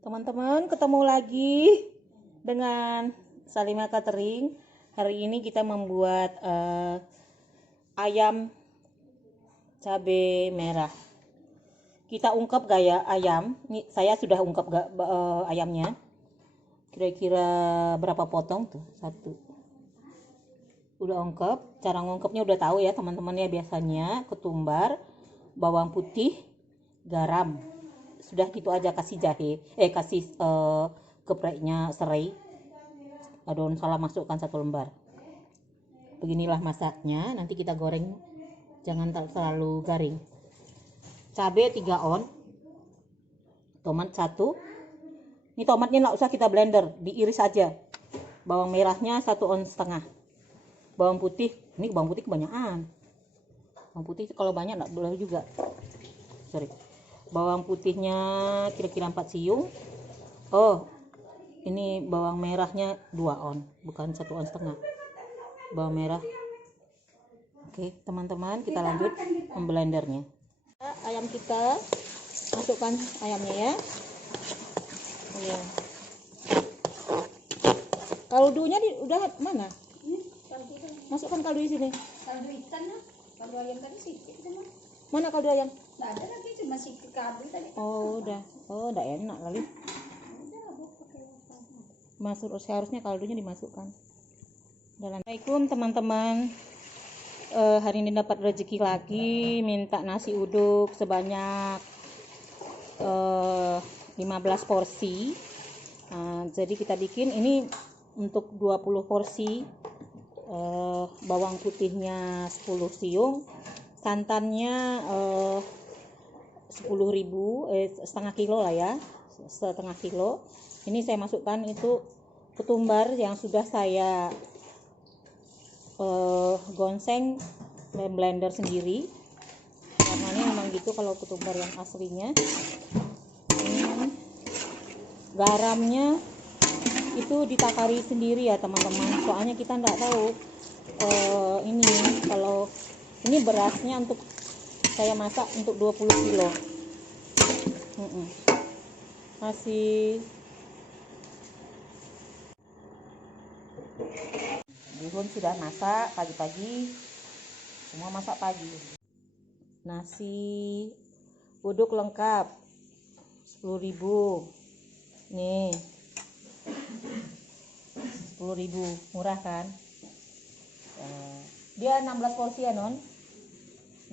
Teman-teman, ketemu lagi dengan Salima Catering. Hari ini kita membuat ayam cabai merah. Kita ungkep gaya ayam. Ini saya sudah ungkep ayamnya. Kira-kira berapa potong tuh? 1. Udah ungkep. Cara ngungkepnya udah tahu ya teman-teman ya, biasanya ketumbar, bawang putih, garam. Sudah gitu aja, kasih jahe, kasih gepreknya serai, daun salam masukkan 1 lembar. Beginilah masaknya. Nanti kita goreng, jangan terlalu garing. Cabai 3 on, tomat 1. Ini tomatnya nggak usah kita blender, diiris aja. Bawang merahnya 1,5 on. Bawang putih, ini bawang putih kebanyakan. Bawang putih kalau banyak nggak boleh juga. Sorry. Bawang putihnya kira-kira 4 siung. Oh, ini bawang merahnya 2 on, bukan 1,5 on. Bawang merah. Oke, teman-teman, kita lanjut memblendernya. Ayam kita, masukkan ayamnya ya. Iya. Kaldunya udah mana? Masukkan kaldu di sini. Kaldu ikan lah. Kaldu ayam tadi sedikit cuma. Mana kaldu ayam? Nggak ada lagi, cuma sedikit kaldu tadi. Oh, udah. Oh, udah enak kali. Seharusnya kaldunya dimasukkan. Assalamualaikum teman-teman. Hari ini dapat rezeki lagi, minta nasi uduk sebanyak 15 porsi. Jadi kita bikin ini untuk 20 porsi. Bawang putihnya 10 siung, santannya 10.000, setengah kilo lah ya, setengah kilo. Ini saya masukkan itu ketumbar yang sudah saya gonceng blender sendiri, karena ini memang gitu kalau ketumbar yang aslinya. Garamnya itu ditakari sendiri ya teman-teman, soalnya kita nggak tahu ini kalau ini berasnya untuk saya masak untuk 20 kilo. Masih bihun sudah masak pagi-pagi, semua masak pagi. Nasi uduk lengkap 10.000 nih, 10.000, murah kan. Dia 16 porsi ya non,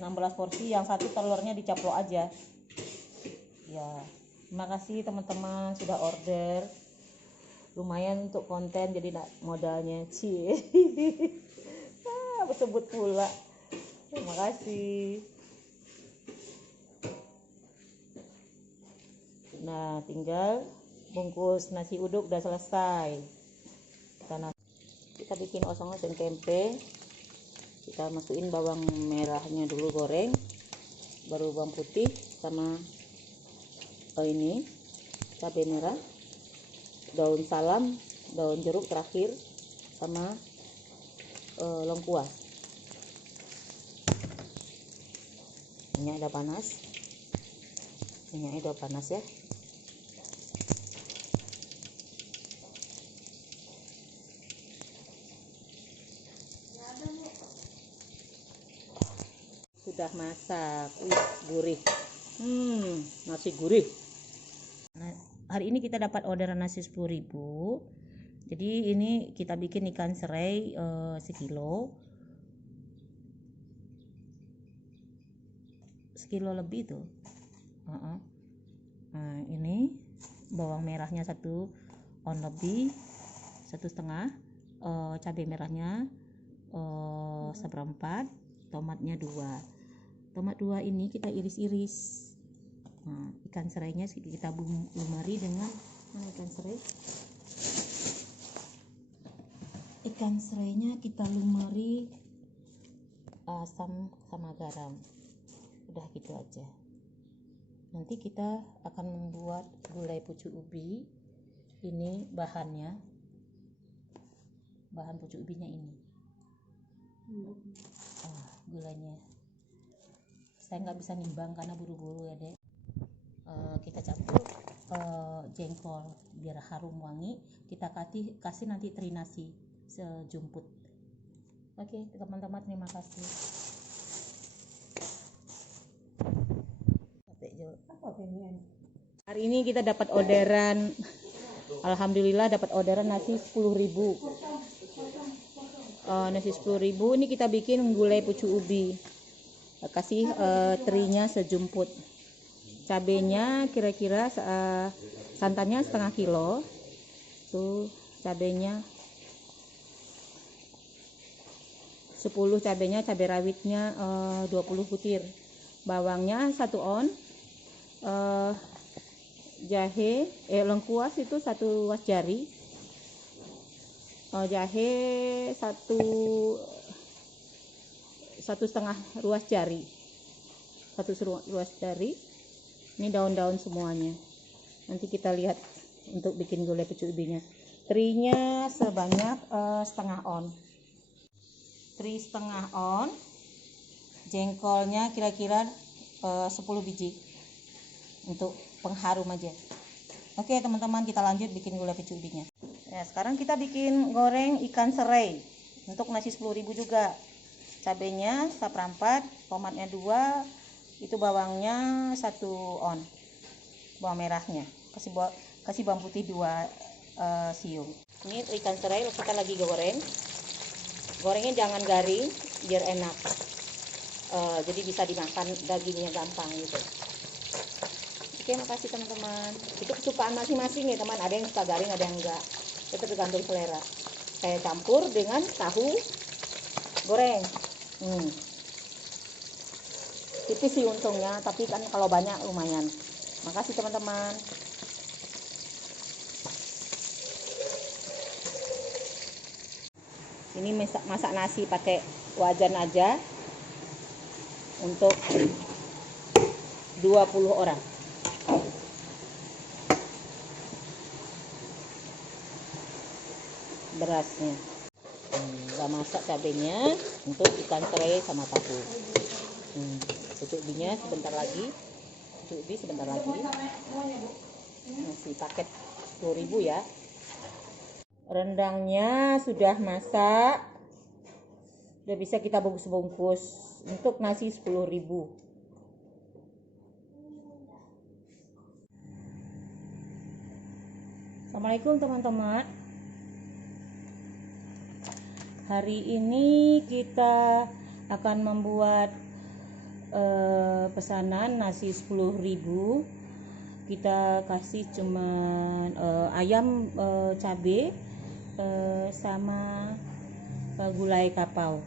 16 porsi, yang satu telurnya dicaplok aja ya. Terima kasih teman-teman sudah order, lumayan untuk konten, jadi nak modalnya sebut pula. Terima kasih. Nah, tinggal bungkus nasi uduk udah selesai. Kita bikin oseng-oseng tempe. Kita masukin bawang merahnya dulu, goreng, baru bawang putih sama ini cabai merah, daun salam, daun jeruk terakhir, sama lengkuas. Minyaknya udah panas ya. Sudah masak, gurih. Nasi gurih. Nah, hari ini kita dapat orderan nasi 10.000. Jadi ini kita bikin ikan serai sekilo lebih tuh. Nah, ini bawang merahnya 1 on lebih, 1,5. Cabai merahnya 1/4, tomatnya 2. Tomat 2 ini kita iris-iris. Nah, ikan serainya kita lumari dengan ikan serai. Ikan serainya kita lumari asam sama garam. Udah gitu aja. Nanti kita akan membuat gulai pucuk ubi. Ini bahannya, bahan pucuk ubinya ini. Gulanya saya nggak bisa nimbang karena buru-buru ya dek. Kita campur jengkol biar harum wangi. Kita kasih nanti teri nasi sejumput. Oke teman-teman, terima kasih. Hari ini kita dapat orderan, alhamdulillah dapat orderan nasi 10.000. Nasi 10.000 ini kita bikin gulai pucuk ubi. Kasih terinya sejumput. Cabenya kira-kira santannya setengah kilo. Tuh cabenya 10 cabenya, cabai rawitnya 20 butir. Bawangnya 1 on. Jahe lengkuas itu 1 ruas jari. Jahe 1,5 ruas jari. 1 ruas jari. Ini daun-daun semuanya. Nanti kita lihat untuk bikin gulai pucuk ubinya. Terinya sebanyak setengah on. Teri setengah on. Jengkolnya kira-kira 10 biji untuk pengharum aja. Oke teman-teman, kita lanjut bikin gulai pucuk ubinya. Ya, sekarang kita bikin goreng ikan serai untuk nasi 10.000 juga. Cabenya seperempat, tomatnya 2, itu bawangnya 1 on, bawang merahnya. Kasih bawang putih 2 siung. Ini ikan serai kita lagi goreng. Gorengnya jangan garing biar enak. Jadi bisa dimakan, dagingnya gampang gitu. Oke, makasih teman-teman. Itu kesukaan masing-masing ya teman. Ada yang suka garing, ada yang enggak. Itu tergantung selera. Saya campur dengan tahu goreng. Tipis sih untungnya, tapi kan kalau banyak lumayan. Makasih teman-teman. Ini masak nasi pakai wajan aja untuk 20 orang. Berasnya udah masak, cabenya untuk ikan serai sama tahu. Pucuk ubinya sebentar lagi, nasi paket 10.000 ya. Rendangnya sudah masak, udah bisa kita bungkus-bungkus untuk nasi 10.000. Assalamualaikum teman-teman. Hari ini kita akan membuat pesanan nasi 10.000. Kita kasih cuman ayam cabe sama gulai kapau.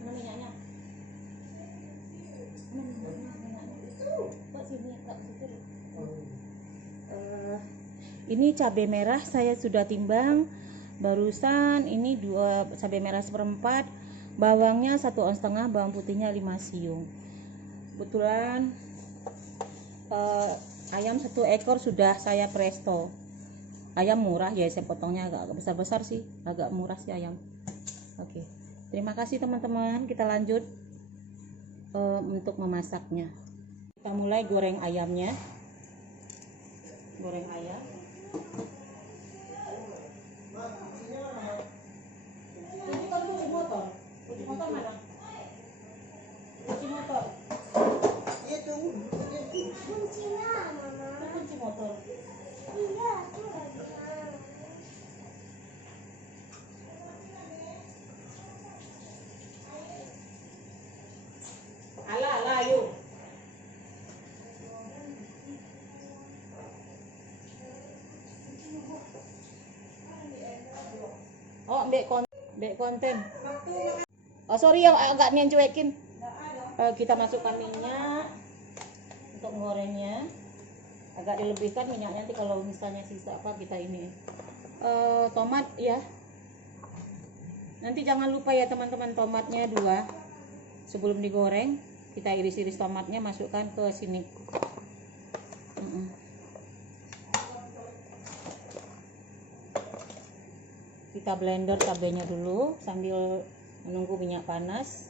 Mana minyaknya? Ini cabai merah saya sudah timbang barusan. Ini 2 cabai merah seperempat, bawangnya 1,5 on, bawang putihnya 5 siung. Kebetulan ayam 1 ekor sudah saya presto. Ayam murah ya, saya potongnya agak besar-besar sih, agak murah sih ayam. Oke, terima kasih teman-teman. Kita lanjut untuk memasaknya. Kita mulai goreng ayamnya. Goreng ayam. Ini kan kunci motor. Kunci motor mana? Kunci motor. Itu Kuncinya, Mama. Kunci motor. Iya, itu ada. Alah, yuk. Oh, ambek konten. Oh, sorry ya, agak nian cuekin. Kita masukkan minyak untuk gorengnya. Agak dilebihkan minyaknya, nanti kalau misalnya sisa apa kita ini. Tomat ya. Nanti jangan lupa ya teman-teman, tomatnya 2. Sebelum digoreng, kita iris-iris tomatnya, masukkan ke sini. Kita blender cabenya dulu sambil menunggu minyak panas.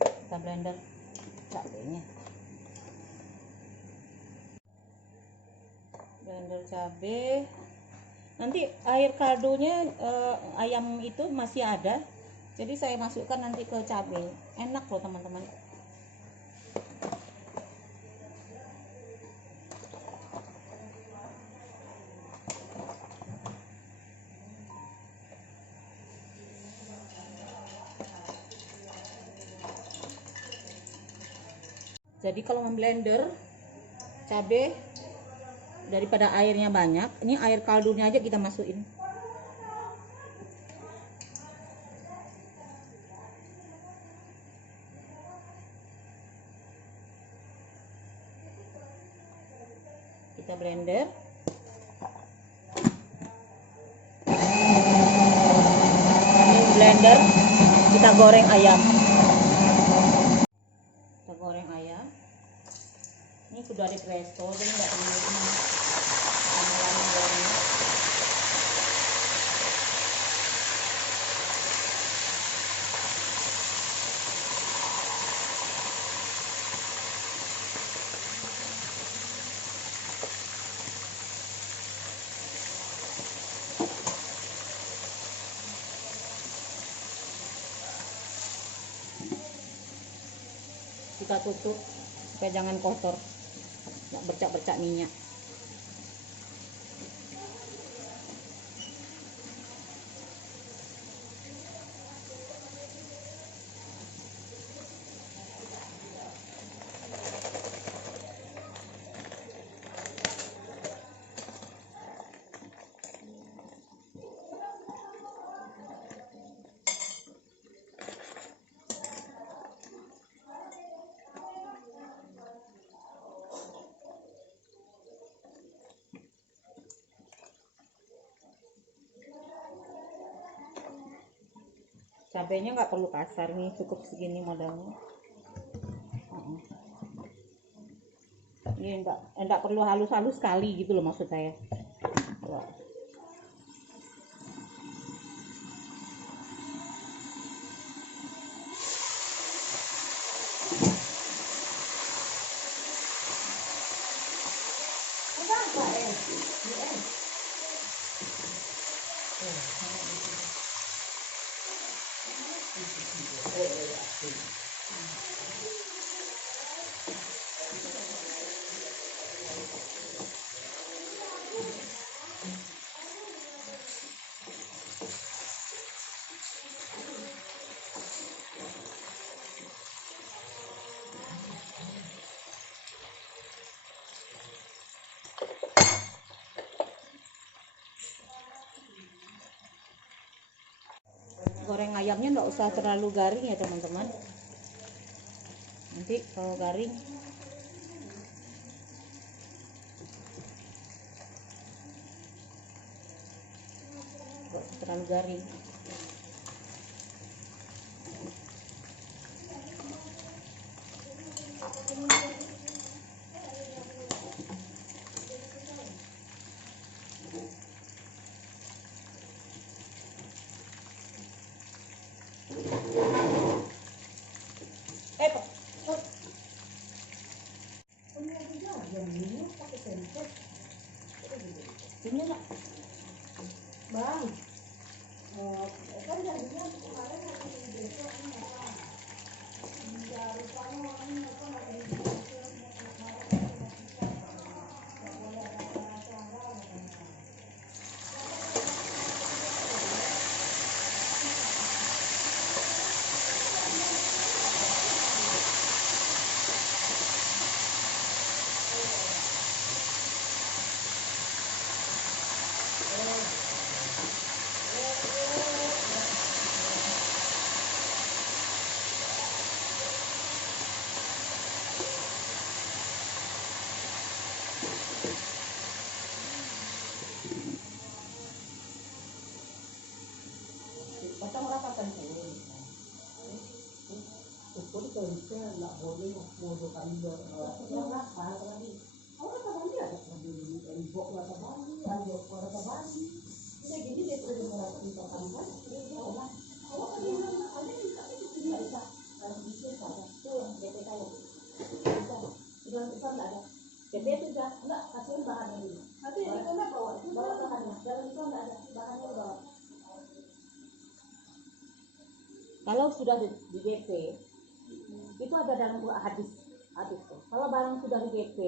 Kita blender. cabenya. Blender cabe. Nanti air kaldunya ayam itu masih ada. Jadi saya masukkan nanti ke cabe. Enak loh teman-teman. Jadi kalau memblender cabai daripada airnya banyak, ini air kaldunya aja kita masukin. Kita blender. Ini blender, kita goreng ayam. Kita goreng ayam. Ini sudah di presto, jadi nggak perlu lama-lama gorengnya. Kita tutup supaya jangan kotor, nggak bercak-bercak minyak. Cabenya nggak perlu kasar nih, cukup segini modalnya. Ini enggak perlu halus-halus sekali gitu loh maksud saya. Goreng ayamnya nggak usah terlalu garing ya teman-teman. Nanti kalau garing nggak usah terlalu garing. Ini enggak? Bang. Kan jadinya kemarin aku di desa ya rupanya orang apa enggak potong rapatan dulu. Itu terusnya nggak boleh mau kali berapa lagi. Orang Bali ada dari Bok rasa Bali, ada rasa Bali. Bisa gini dia perlu merasa dipertahankan. Kalau kan dia ada yang bisa bisa bisa tuh DP saya. besar nggak ada. CP sudah enggak, kasihin bahannya dulu. Nanti yang itu nggak bawa. Bawa bahannya, dalam itu nggak ada, bahannya bawa. Kalau sudah di GP, itu ada dalam hadis tuh. Kalau barang sudah di GP,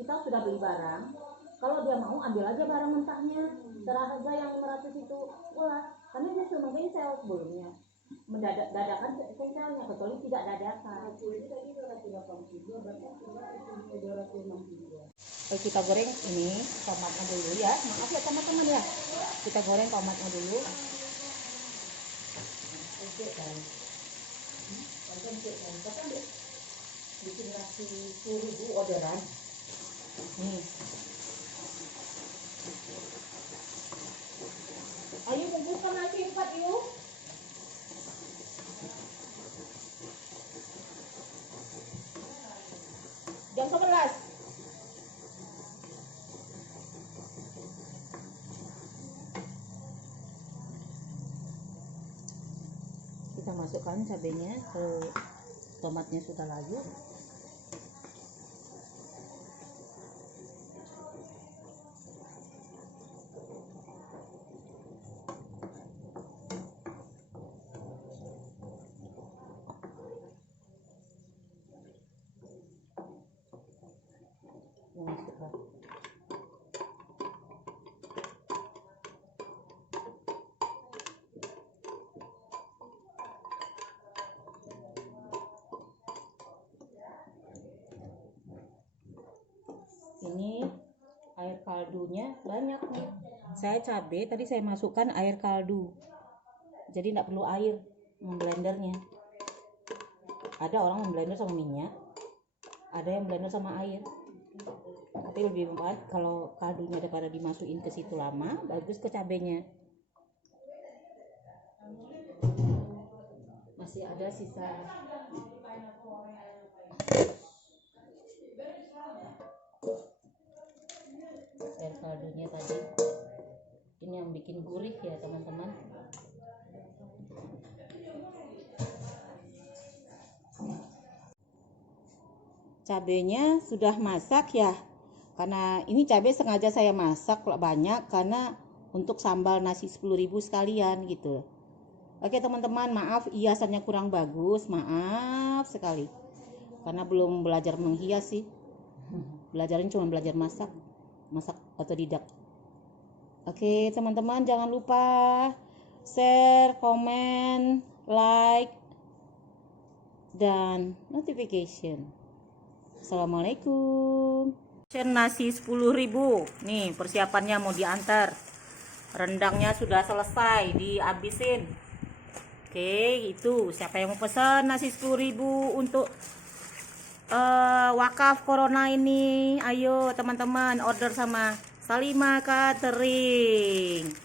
kita sudah beli barang. Kalau dia mau ambil aja barang mentahnya, seharga yang 500 itu, olah. Karena dia sudah cancel sebelumnya. Dadakan cancelnya, kecuali tidak dadakan. Oke, kita goreng ini tomatnya dulu ya. Maaf ya teman-teman ya. Kita goreng tomatnya dulu. Oke, kan. Bikin nasi 10.000 orderan. Nih. Ayo kumpulkan nasi 4 yuk. Jam 11. Kita masukkan cabenya ke tomatnya sudah layu. Masukkan. Ini air kaldunya banyak nih. Saya cabai tadi saya masukkan air kaldu, jadi tidak perlu air memblendernya. Ada orang memblender sama minyak, ada yang blender sama air, tapi lebih baik kalau kaldunya daripada dimasukin ke situ lama, bagus ke cabenya. Masih ada sisa air kaldunya tadi. Ini yang bikin gurih ya teman-teman. Cabenya sudah masak ya, karena ini cabai sengaja saya masak banyak karena untuk sambal nasi 10.000 sekalian gitu. Oke teman-teman, maaf hiasannya kurang bagus, maaf sekali karena belum belajar menghias sih. Belajarin cuma belajar masak otodidak. Oke teman-teman, jangan lupa share, komen, like, dan notification. Assalamualaikum. Nasi 10.000. Nih persiapannya mau diantar. Rendangnya sudah selesai dihabisin. Oke, itu siapa yang mau pesan nasi 10.000 untuk wakaf corona ini? Ayo teman-teman order sama Salima Catering.